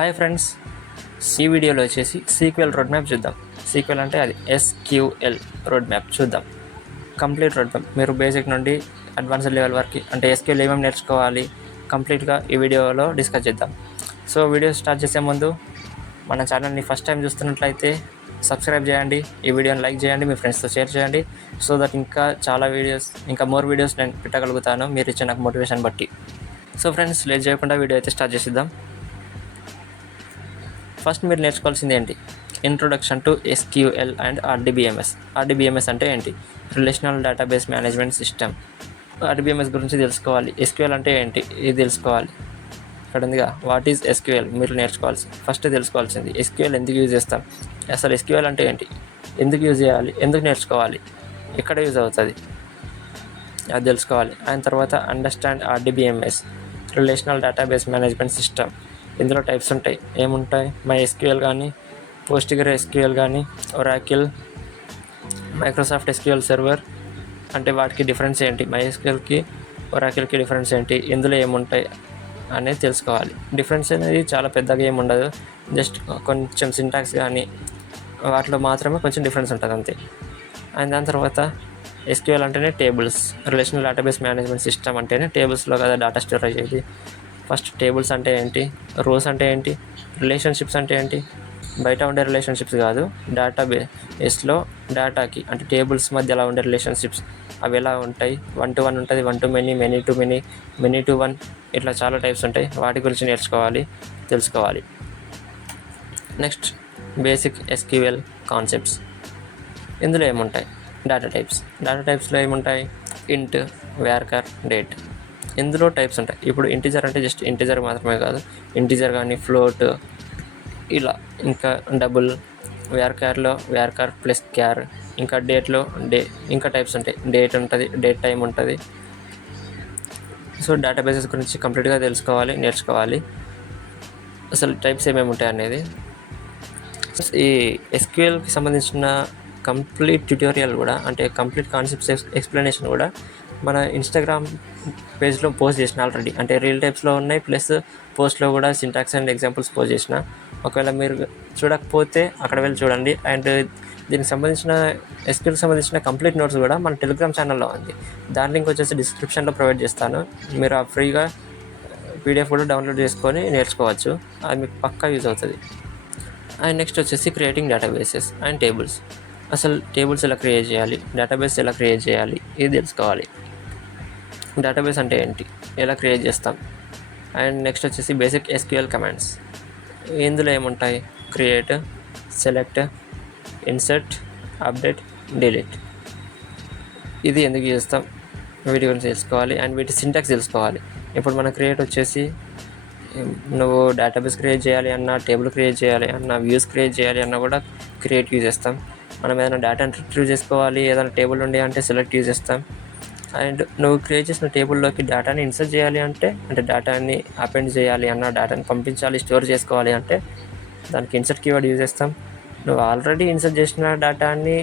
Hi friends, ఈ వీడియోలో వచ్చేసి సీక్వెల్ రోడ్ మ్యాప్ చూద్దాం. సీక్వెల్ అంటే అది SQL రోడ్ మ్యాప్ చూద్దాం. కంప్లీట్ రోడ్ మ్యాప్ మీరు బేసిక్ నుండి అడ్వాన్స్డ్ లెవెల్ వరకు అంటే SQL ఏమేమి నేర్చుకోవాలి కంప్లీట్గా ఈ వీడియోలో డిస్కస్ చేద్దాం. సో వీడియో స్టార్ట్ చేసే ముందు మన ఛానల్ని ఫస్ట్ టైం చూస్తున్నట్లయితే సబ్స్క్రైబ్ చేయండి, ఈ వీడియోని లైక్ చేయండి, మీ ఫ్రెండ్స్తో షేర్ చేయండి. సో దట్ ఇంకా మోర్ వీడియోస్ నేను పెట్టగలుగుతాను మీరు ఇచ్చే నాకు మోటివేషన్ బట్టి. సో ఫ్రెండ్స్, లేట్ చేయకుండా వీడియో అయితే స్టార్ట్ చేసిద్దాం. ఫస్ట్ మీరు నేర్చుకోవాల్సింది ఏంటి? Introduction to SQL and RDBMS. RDBMS అంటే ఏంటి? Relational database management system. RDBMS గురించి తెలుసుకోవాలి. SQL అంటే ఏంటి ఇది తెలుసుకోవాలి. ఇక్కడ ఉందిగా వాట్ ఈజ్ SQL మీరు ఫస్ట్ తెలుసుకోవాల్సింది SQL ఎందుకు యూజ్ చేస్తాం, అసలు SQL అంటే ఏంటి, ఎందుకు యూజ్ చేయాలి, ఎందుకు నేర్చుకోవాలి, ఎక్కడ యూజ్ అవుతుంది అది తెలుసుకోవాలి. ఆయన తర్వాత understand RDBMS, relational database management system. ఇందులో టైప్స్ ఉంటాయి. ఏముంటాయి? MySQL కానీ, PostgreSQL కానీ, Oracle, మైక్రోసాఫ్ట్ SQL సర్వర్. అంటే వాటికి డిఫరెన్స్ ఏంటి, MySQLకి Oracleకి డిఫరెన్స్ ఏంటి, ఇందులో ఏముంటాయి అనేది తెలుసుకోవాలి. డిఫరెన్స్ అనేది చాలా పెద్దగా ఏమి ఉండదు, జస్ట్ కొంచెం సింటాక్స్ కానీ వాటిలో మాత్రమే కొంచెం డిఫరెన్స్ ఉంటుంది అంతే. అండ్ దాని తర్వాత SQL అంటేనే tables, relational database management system అంటేనే టేబుల్స్లో కదా డేటా స్టోరేజ్ అయ్యేది. ఫస్ట్ టేబుల్స్ అంటే ఏంటి, రోస్ అంటే ఏంటి, రిలేషన్షిప్స్ అంటే ఏంటి, బయట ఉండే రిలేషన్షిప్స్ కాదు, డేటాబేస్లో డేటాకి అంటే టేబుల్స్ మధ్యలో ఉండే రిలేషన్షిప్స్ అవి ఎలా ఉంటాయి. 1 to 1 ఉంటుంది, 1 to many, many to many, many to 1, ఇట్లా చాలా టైప్స్ ఉంటాయి. వాటి గురించి తెలుసుకోవాలి. Next basic SQL concepts. ఇందులో ఏముంటాయి? డేటా టైప్స్లో ఏముంటాయి? ఇంట్, varchar, date. ఇందులో టైప్స్ ఉంటాయి. ఇప్పుడు ఇంటిజర్ అంటే జస్ట్ ఇంటిజర్ మాత్రమే కాదు, ఇంటిజర్ కానీ ఫ్లోట్ ఇలా, ఇంకా డబుల్, varchar ప్లస్ క్యార్, ఇంకా డేట్లో ఇంకా టైప్స్ ఉంటాయి. డేట్ ఉంటుంది, డేట్ టైం ఉంటుంది. సో డేటాబేసెస్ గురించి కంప్లీట్గా నేర్చుకోవాలి. అసలు టైప్స్ ఏమేమి ఉంటాయి అనేది. ఈ SQLకి సంబంధించిన కంప్లీట్ ట్యూటోరియల్ కూడా, అంటే కంప్లీట్ కాన్సెప్ట్స్ ఎక్స్ప్లెనేషన్ కూడా మన ఇన్స్టాగ్రామ్ పేజ్లో పోస్ట్ చేసిన ఆల్రెడీ. అంటే రీల్ టైప్స్లో ఉన్నాయి, ప్లస్ పోస్ట్లో కూడా సింటాక్స్ అండ్ ఎగ్జాంపుల్స్ పోస్ట్ చేసిన. ఒకవేళ మీరు చూడకపోతే అక్కడ వెళ్ళి చూడండి. అండ్ దీనికి సంబంధించిన SQLకి సంబంధించిన కంప్లీట్ నోట్స్ కూడా మన టెలిగ్రామ్ ఛానల్లో ఉంది. దాని లింక్ వచ్చేసి డిస్క్రిప్షన్లో ప్రొవైడ్ చేస్తాను. మీరు ఆ ఫ్రీగా PDF కూడా డౌన్లోడ్ చేసుకొని నేర్చుకోవచ్చు. అది మీకు పక్కా యూజ్ అవుతుంది. అండ్ నెక్స్ట్ వచ్చేసి క్రియేటింగ్ డేటాబేసెస్ అండ్ టేబుల్స్. అసలు టేబుల్స్ ఎలా క్రియేట్ చేయాలి, డేటాబేస్ ఎలా క్రియేట్ చేయాలి ఇది తెలుసుకోవాలి. డేటాబేస్ అంటే ఏంటి, ఎలా క్రియేట్ చేస్తాం. అండ్ నెక్స్ట్ వచ్చేసి బేసిక్ SQL కమాండ్స్. ఇందులో ఏముంటాయి? Create, select, insert, update, delete. ఇది ఎందుకు చేస్తాం వీటి గురించి తెలుసుకోవాలి. అండ్ వీటి సింటాక్స్ తెలుసుకోవాలి. ఇప్పుడు మన క్రియేట్ వచ్చేసి నువ్వు డేటాబేస్ క్రియేట్ చేయాలి అన్నా, టేబుల్ క్రియేట్ చేయాలి అన్నా, వ్యూస్ క్రియేట్ చేయాలి అన్నా కూడా క్రియేట్ యూజ్ చేస్తాం. మనం ఏదైనా డేటాని రిట్రీవ్ చేసుకోవాలి, ఏదైనా టేబుల్ ఉండి అంటే సెలెక్ట్ యూజ్ చేస్తాం. అండ్ నువ్వు క్రియేట్ చేసిన టేబుల్లోకి డేటాని ఇన్సర్ట్ చేయాలి అంటే డేటాని అపెండ్ చేయాలి అన్న, డేటాని పంపించాలి, స్టోర్ చేసుకోవాలి అంటే దానికి ఇన్సర్ట్ కీవర్డ్ యూజ్ చేస్తాం. నువ్వు ఆల్రెడీ ఇన్సర్ట్ చేసిన డేటాని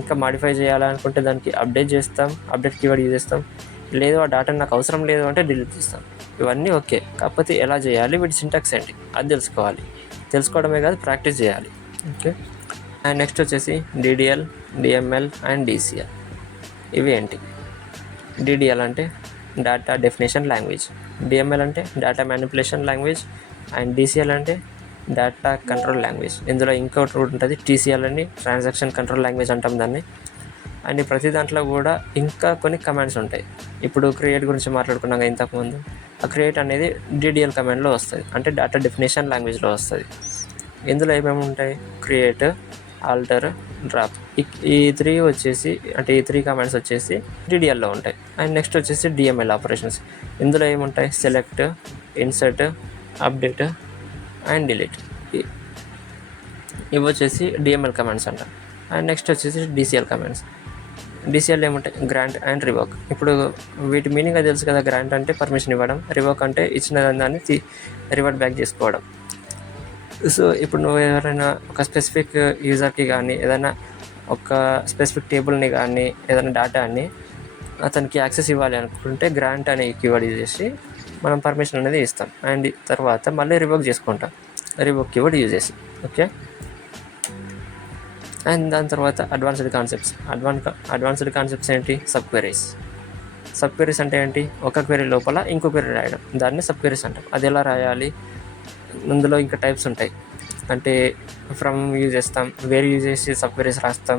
ఇంకా మాడిఫై చేయాలనుకుంటే దానికి అప్డేట్ కీవర్డ్ యూజ్ చేస్తాం. లేదు ఆ డేటా నాకు అవసరం లేదు అంటే డిలీట్ చేస్తాం. ఇవన్నీ ఓకే, కాకపోతే ఎలా చేయాలి, వీటి సింటాక్స్ ఏంటి అది తెలుసుకోవడమే కాదు, ప్రాక్టీస్ చేయాలి. ఓకే. అండ్ నెక్స్ట్ వచ్చేసి DDL, DML అండ్ DCL. ఇవి ఏంటి? DDL అంటే డేటా డెఫినేషన్ లాంగ్వేజ్, DML అంటే data manipulation language, and DCL అంటే డేటా కంట్రోల్ లాంగ్వేజ్. ఇందులో ఇంకోటి ఉంటుంది TCL అని, ట్రాన్సాక్షన్ కంట్రోల్ లాంగ్వేజ్ అంటాం దాన్ని. అండ్ ప్రతి దాంట్లో కూడా ఇంకా కొన్ని కమాండ్స్ ఉంటాయి. ఇప్పుడు క్రియేట్ గురించి మాట్లాడుకున్నాం ఇంతకుముందు. ఆ క్రియేట్ అనేది DDL కమాండ్లో వస్తుంది, అంటే డేటా డెఫినేషన్ లాంగ్వేజ్లో వస్తుంది. ఇందులో ఏమేమి ఉంటాయి? Create, alter, drop. ఈ త్రీ కమాండ్స్ వచ్చేసి DDLలో ఉంటాయి. అండ్ నెక్స్ట్ వచ్చేసి DML ఆపరేషన్స్. ఇందులో ఏముంటాయి? Select, insert, update and delete. ఇవి వచ్చేసి DML కమాండ్స్ అంట. అండ్ నెక్స్ట్ వచ్చేసి DCL కమాండ్స్. DCL ఏముంటాయి? Grant and revoke. ఇప్పుడు వీటి మీనింగ్ అది తెలుసు కదా. గ్రాంట్ అంటే పర్మిషన్ ఇవ్వడం, రివోక్ అంటే ఇచ్చిన దాన్ని రివర్ట్ బ్యాక్ చేసుకోవడం. సో ఇప్పుడు నువ్వు ఎవరైనా ఒక స్పెసిఫిక్ యూజర్కి కానీ, ఏదైనా ఒక స్పెసిఫిక్ టేబుల్ని కానీ, ఏదైనా డేటాని అతనికి యాక్సెస్ ఇవ్వాలి అనుకుంటే గ్రాంట్ అనే కీవర్డ్ యూజ్ చేసి మనం పర్మిషన్ అనేది ఇస్తాం. అండ్ తర్వాత మళ్ళీ రివోక్ చేసుకుంటాం. రివోక్ కీవర్డ్ యూజ్ చేసి. ఓకే, అండ్ దాని తర్వాత అడ్వాన్స్డ్ కాన్సెప్ట్స్ ఏంటి? సబ్ క్వెరీస్ అంటే ఏంటి? ఒక క్వెరీ లోపల ఇంకో క్వెరీ రాయడం, దాన్ని సబ్ క్వెరీస్ అంటాం. అది ఎలా రాయాలి? అందులో ఇంకా టైప్స్ ఉంటాయి. అంటే ఫ్రమ్ యూజ్ చేస్తాం, వేర్ యూజ్ చేసి సబ్ క్వెరీస్ రాస్తాం,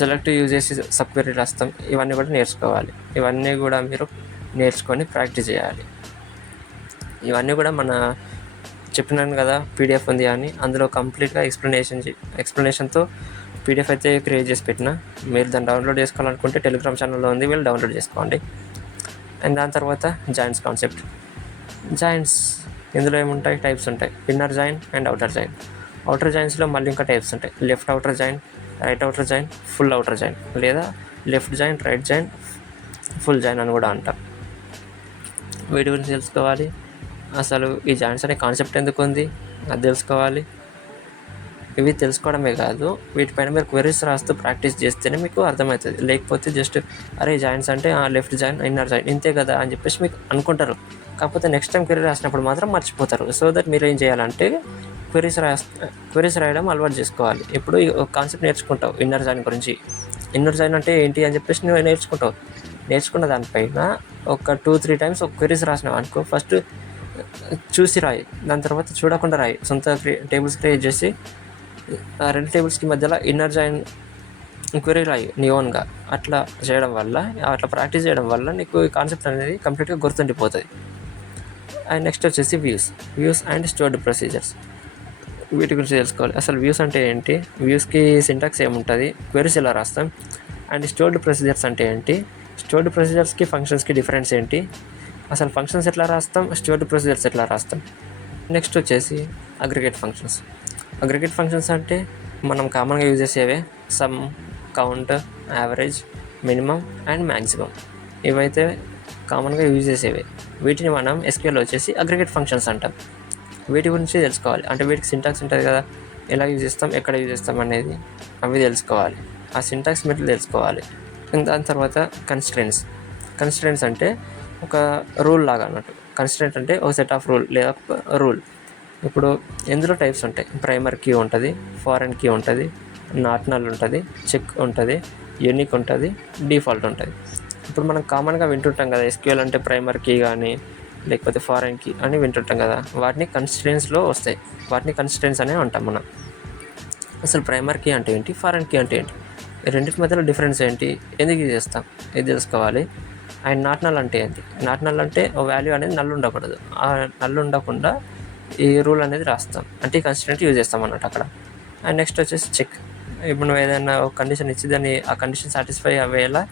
సెలెక్ట్ యూజ్ చేసి సబ్ క్వెరీ రాస్తాం. ఇవన్నీ కూడా నేర్చుకోవాలి. ఇవన్నీ కూడా మీరు నేర్చుకొని ప్రాక్టీస్ చేయాలి. ఇవన్నీ కూడా మన చెప్పినాను కదా పీడిఎఫ్ ఉంది అని, అందులో కంప్లీట్గా ఎక్స్ప్లెనేషన్తో పీడిఎఫ్ అయితే క్రియేట్ చేసి పెట్టిన. మీరు దాన్ని డౌన్లోడ్ చేసుకోవాలనుకుంటే టెలిగ్రామ్ ఛానల్లో ఉంది, వీళ్ళు డౌన్లోడ్ చేసుకోండి. అండ్ దాని తర్వాత జాయింట్స్ ఇందులో ఏముంటాయి? టైప్స్ ఉంటాయి. ఇన్నర్ జాయిన్ అండ్ అవుటర్ జాయిన్స్లో మళ్ళీ ఇంకా టైప్స్ ఉంటాయి. Left outer join, right outer join, full outer join, లేదా left join, right join, full join అని కూడా అంటారు. వీటి గురించి తెలుసుకోవాలి. అసలు ఈ జాయింట్స్ అనే కాన్సెప్ట్ ఎందుకు ఉంది అది తెలుసుకోవాలి. ఇవి తెలుసుకోవడమే కాదు, వీటిపైన మీరు క్వెరీస్ రాస్తూ ప్రాక్టీస్ చేస్తేనే మీకు అర్థమవుతుంది. లేకపోతే జస్ట్ అరే జాయింట్స్ అంటే లెఫ్ట్ జాయిన్, ఇన్నర్ జాయిన్ ఇంతే కదా అని చెప్పేసి మీకు అనుకుంటారు. కాకపోతే నెక్స్ట్ టైం క్వెరీ రాసినప్పుడు మాత్రం మర్చిపోతారు. సో దట్ మీరు ఏం చేయాలంటే క్వెరీస్ రాయడం అలవాటు చేసుకోవాలి. ఇప్పుడు ఒక కాన్సెప్ట్ నేర్చుకుంటావు ఇన్నర్ జాయిన్ గురించి. ఇన్నర్ జాయిన్ అంటే ఏంటి అని చెప్పేసి నువ్వు నేర్చుకున్న దానిపైన ఒక 2-3 టైమ్స్ ఒక క్వెరీస్ రాసినావు అనుకో, ఫస్ట్ చూసి రాయి, దాని తర్వాత చూడకుండా రాయి. సొంత టేబుల్స్ క్రియేట్ చేసి ఆ 2 టేబుల్స్కి మధ్యలో ఇన్నర్ జాయిన్ క్వెరీ రాయి నీ ఓన్గా. అట్లా ప్రాక్టీస్ చేయడం వల్ల నీకు ఈ కాన్సెప్ట్ అనేది కంప్లీట్గా గుర్తుండిపోతుంది. అండ్ నెక్స్ట్ వచ్చేసి వ్యూస్ అండ్ స్టోర్డ్ ప్రొసీజర్స్. వీటి గురించి తెలుసుకోవాలి. అసలు వ్యూస్ అంటే ఏంటి? వ్యూస్కి సింటాక్స్ ఏముంటుంది? క్వెరీస్ ఎలా రాస్తాం? అండ్ స్టోర్డ్ ప్రొసీజర్స్ అంటే ఏంటి? స్టోర్డ్ ప్రొసీజర్స్కి ఫంక్షన్స్కి డిఫరెన్స్ ఏంటి? అసలు ఫంక్షన్స్ ఎట్లా రాస్తాం? స్టోర్డ్ ప్రొసీజర్స్ ఎట్లా రాస్తాం? నెక్స్ట్ వచ్చేసి అగ్రిగేట్ ఫంక్షన్స్ అంటే మనం కామన్గా యూజ్ చేసేవే. Sum, count, average, minimum and maximum, ఇవైతే కామన్గా యూజ్ చేసేవే. వీటిని మనం SQL వచ్చేసి అగ్రిగేట్ ఫంక్షన్స్ అంటాం. వీటి గురించి తెలుసుకోవాలి. అంటే వీటికి సింటాక్స్ ఉంటుంది కదా, ఎలా యూజ్ చేస్తాం, ఎక్కడ యూజ్ చేస్తాం అనేది అవి తెలుసుకోవాలి. ఆ సింటాక్స్ మీరు తెలుసుకోవాలి. దాని తర్వాత కన్స్ట్రెంట్స్ అంటే ఒక రూల్ లాగా అన్నట్టు. కన్స్ట్రెంట్ అంటే ఒక సెట్ ఆఫ్ రూల్ లేదా రూల్. ఇప్పుడు ఇందులో టైప్స్ ఉంటాయి. ప్రైమర్ కీ ఉంటుంది, ఫారెన్ కీ ఉంటుంది, నాట్ నల్ ఉంటుంది, చెక్ ఉంటుంది, యూనిక్ ఉంటుంది, డిఫాల్ట్ ఉంటుంది. ఇప్పుడు మనం కామన్గా వింటుంటాం కదా SQL అంటే ప్రైమర్ కీ కానీ లేకపోతే ఫారెన్ కీ అని వింటుంటాం కదా, వాటిని కన్స్ట్రెంట్స్లో వస్తాయి. వాటిని కన్స్ట్రెంట్స్ అనే అంటాం మనం. అసలు ప్రైమర్ కీ అంటే ఏంటి, ఫారెన్ కీ అంటే ఏంటి, రెండింటి మధ్యలో డిఫరెన్స్ ఏంటి, ఎందుకు యూజ్ చేస్తాం, ఇది తెలుసుకోవాలి. అండ్ నాట్ నల్ అంటే ఏంటి? నాట్ నల్ అంటే వాల్యూ అనేది నల్ ఉండకూడదు. ఆ నల్ ఉండకుండా ఈ రూల్ అనేది రాస్తాం, అంటే ఈ కన్స్ట్రెంట్ యూజ్ చేస్తాం అన్నట్టు అక్కడ. అండ్ నెక్స్ట్ వచ్చేసి చెక్. ఇప్పుడు నువ్వు ఏదైనా ఒక కండిషన్ ఇచ్చి దాన్ని ఆ కండిషన్ సాటిస్ఫై అయ్యేలా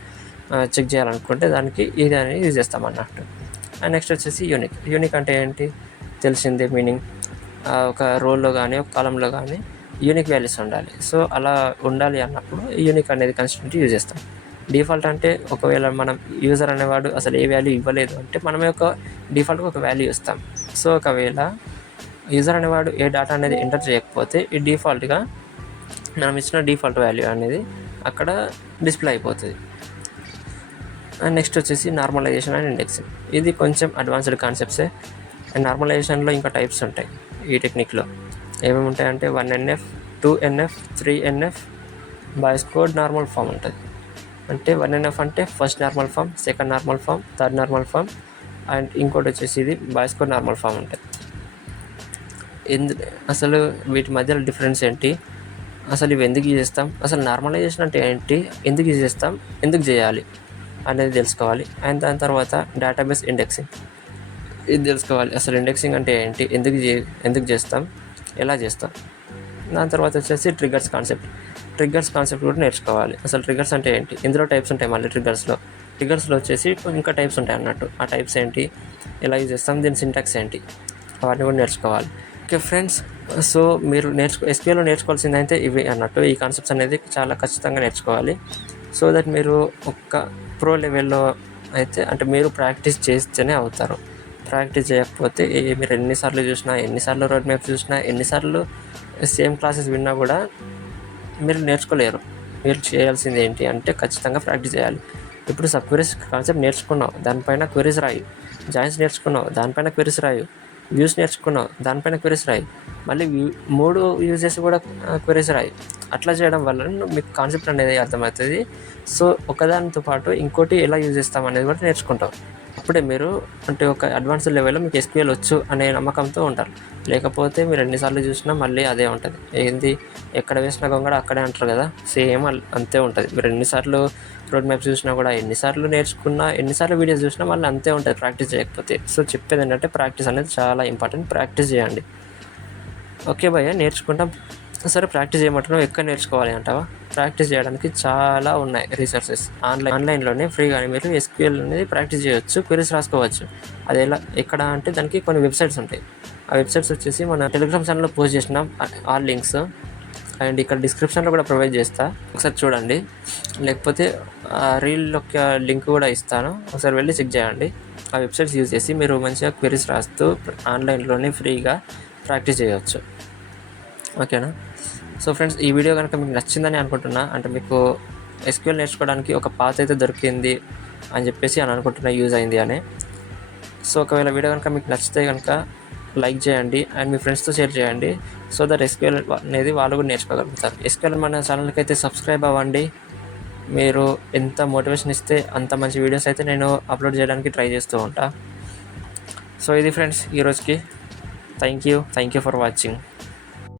చెక్ చేయాలనుకుంటే దానికి ఇది అనేది యూజ్ చేస్తాం అన్నట్టు. అండ్ నెక్స్ట్ వచ్చేసి యూనిక్ అంటే ఏంటి? తెలిసిందే మీనింగ్. ఒక రోల్లో కానీ ఒక కాలంలో కానీ యూనిక్ వాల్యూస్ ఉండాలి. సో అలా ఉండాలి అన్నప్పుడు యూనిక్ అనేది కన్స్ట్రెంట్ యూజ్ చేస్తాం. డిఫాల్ట్ అంటే ఒకవేళ మనం యూజర్ అనేవాడు అసలు ఏ వాల్యూ ఇవ్వలేదు అంటే మనమే ఒక డిఫాల్ట్గా ఒక వాల్యూ ఇస్తాం. సో ఒకవేళ యూజర్ అనేవాడు ఏ డేటా అనేది ఎంటర్ చేయకపోతే ఈ డిఫాల్ట్గా మనం ఇచ్చిన డిఫాల్ట్ వాల్యూ అనేది అక్కడ డిస్ప్లే అయిపోతుంది. అండ్ నెక్స్ట్ వచ్చేసి నార్మలైజేషన్ అండ్ ఇండెక్సింగ్. ఇది కొంచెం అడ్వాన్స్డ్ కాన్సెప్ట్సే. అండ్ నార్మలైజేషన్లో ఇంకా టైప్స్ ఉంటాయి. ఈ టెక్నిక్లో ఏమేమి ఉంటాయంటే 1NF, 2NF, 3NF, boys code normal form ఉంటుంది. అంటే 1NF అంటే first normal form, second normal form, third normal form, and ఇంకోటి వచ్చేసి ఇది బాయ్స్ కోడ్ నార్మల్ ఫామ్ ఉంటుంది. అసలు వీటి మధ్యలో డిఫరెన్స్ ఏంటి, అసలు ఇవి ఎందుకు యూజ్ చేస్తాం, అసలు నార్మలైజేషన్ అంటే ఏంటి, ఎందుకు యూజ్ చేస్తాం, ఎందుకు చేయాలి అనేది తెలుసుకోవాలి. అండ్ దాని తర్వాత డేటాబేస్ ఇండెక్సింగ్, ఇది తెలుసుకోవాలి. అసలు ఇండెక్సింగ్ అంటే ఏంటి, ఎందుకు చేస్తాం, ఎలా చేస్తాం. దాని తర్వాత వచ్చేసి ట్రిగ్గర్స్ కాన్సెప్ట్ కూడా నేర్చుకోవాలి. అసలు ట్రిగ్గర్స్ అంటే ఏంటి, ఇందులో టైప్స్ ఉంటాయి. మళ్ళీ ట్రిగ్గర్స్లో వచ్చేసి ఇంకా టైప్స్ ఉంటాయి అన్నట్టు. ఆ టైప్స్ ఏంటి, ఎలా యూజ్ చేస్తాం, దీని సింటాక్స్ ఏంటి, వాటిని కూడా నేర్చుకోవాలి. ఓకే ఫ్రెండ్స్, సో మీరు SQLలో నేర్చుకోవాల్సింది అయితే ఇవి అన్నట్టు. ఈ కాన్సెప్ట్స్ అనేది చాలా ఖచ్చితంగా నేర్చుకోవాలి. సో దట్ మీరు ఒక ప్రో లెవెల్లో అయితే అంటే మీరు ప్రాక్టీస్ చేస్తేనే అవుతారు. ప్రాక్టీస్ చేయకపోతే మీరు ఎన్నిసార్లు రోడ్ మ్యాప్ చూసినా, ఎన్నిసార్లు సేమ్ క్లాసెస్ విన్నా కూడా మీరు నేర్చుకోలేరు. మీరు చేయాల్సింది ఏంటి అంటే ఖచ్చితంగా ప్రాక్టీస్ చేయాలి. ఇప్పుడు సబ్ క్వెరీస్ కాన్సెప్ట్ నేర్చుకున్నావు, దానిపైన క్వెరీస్ రాయి. జాయిన్స్ నేర్చుకున్నావు, దానిపైన క్వెరీస్ రాయి. వ్యూస్ నేర్చుకున్నావు, దానిపైన క్వెరీస్ రాయి. మళ్ళీ 3 యూజ్ చేసి కూడా క్వెరీస్ రాయి. అట్లా చేయడం వల్ల మీకు కాన్సెప్ట్ అనేది అర్థమవుతుంది. సో ఒకదానితో పాటు ఇంకోటి ఎలా యూజ్ చేస్తాం అనేది కూడా నేర్చుకుంటాం. అప్పుడే మీరు అంటే ఒక అడ్వాన్స్డ్ లెవెల్లో మీకు SQL వచ్చు అనే నమ్మకంతో ఉంటారు. లేకపోతే మీరు ఎన్నిసార్లు చూసినా మళ్ళీ అదే ఉంటుంది. ఏంది ఎక్కడ వేసిన గొంగడ అక్కడే అంటారు కదా, సేమ్ అంతే ఉంటుంది. మీరు ఎన్నిసార్లు రోడ్ మ్యాప్స్ చూసినా కూడా, ఎన్నిసార్లు నేర్చుకున్నా, ఎన్నిసార్లు వీడియోస్ చూసినా మళ్ళీ అంతే ఉంటుంది ప్రాక్టీస్ చేయకపోతే. సో చెప్పేది ఏంటంటే ప్రాక్టీస్ అనేది చాలా ఇంపార్టెంట్. ప్రాక్టీస్ చేయండి. ఓకే భయ్య, నేర్చుకుంటాం. సరే ప్రాక్టీస్ చేయమంటున్నావు, ఎక్కడ నేర్చుకోవాలి అంటావా? ప్రాక్టీస్ చేయడానికి చాలా ఉన్నాయి రీసోర్సెస్. ఆన్లైన్లోనే ఫ్రీగానే మీరు SQL అనేది ప్రాక్టీస్ చేయవచ్చు, క్వెరీస్ రాసుకోవచ్చు. అది ఎక్కడ అంటే దానికి కొన్ని వెబ్సైట్స్ ఉంటాయి. ఆ వెబ్సైట్స్ వచ్చేసి మన టెలిగ్రామ్ ఛానల్లో పోస్ట్ చేసినాం ఆ లింక్స్, అండ్ ఇక్కడ డిస్క్రిప్షన్లో కూడా ప్రొవైడ్ చేస్తా, ఒకసారి చూడండి. లేకపోతే రీల్ యొక్క లింక్ కూడా ఇస్తాను, ఒకసారి వెళ్ళి చెక్ చేయండి. ఆ వెబ్సైట్స్ యూజ్ చేసి మీరు మంచిగా క్వెరీస్ రాస్తూ ఆన్లైన్లోనే ఫ్రీగా ప్రాక్టీస్ చేయవచ్చు. ఓకేనా? సో ఫ్రెండ్స్, ఈ వీడియో కనుక మీకు నచ్చిందని అనుకుంటున్నా. అంటే మీకు SQL నేర్చుకోవడానికి ఒక పాత్ అయితే దొరికింది అని చెప్పేసి అనుకుంటున్నా, యూజ్ అయింది అని. సో ఒకవేళ వీడియో కనుక మీకు నచ్చితే కనుక లైక్ చేయండి అండ్ మీ ఫ్రెండ్స్తో షేర్ చేయండి. సో దట్ SQL అనేది వాళ్ళు కూడా నేర్చుకోగలుగుతారు. SQL మన ఛానల్కి అయితే సబ్స్క్రైబ్ అవ్వండి. మీరు ఎంత మోటివేషన్ ఇస్తే అంత మంచి వీడియోస్ అయితే నేను అప్లోడ్ చేయడానికి ట్రై చేస్తూ ఉంటా. సో ఇది ఫ్రెండ్స్ ఈరోజుకి. Thank you for watching.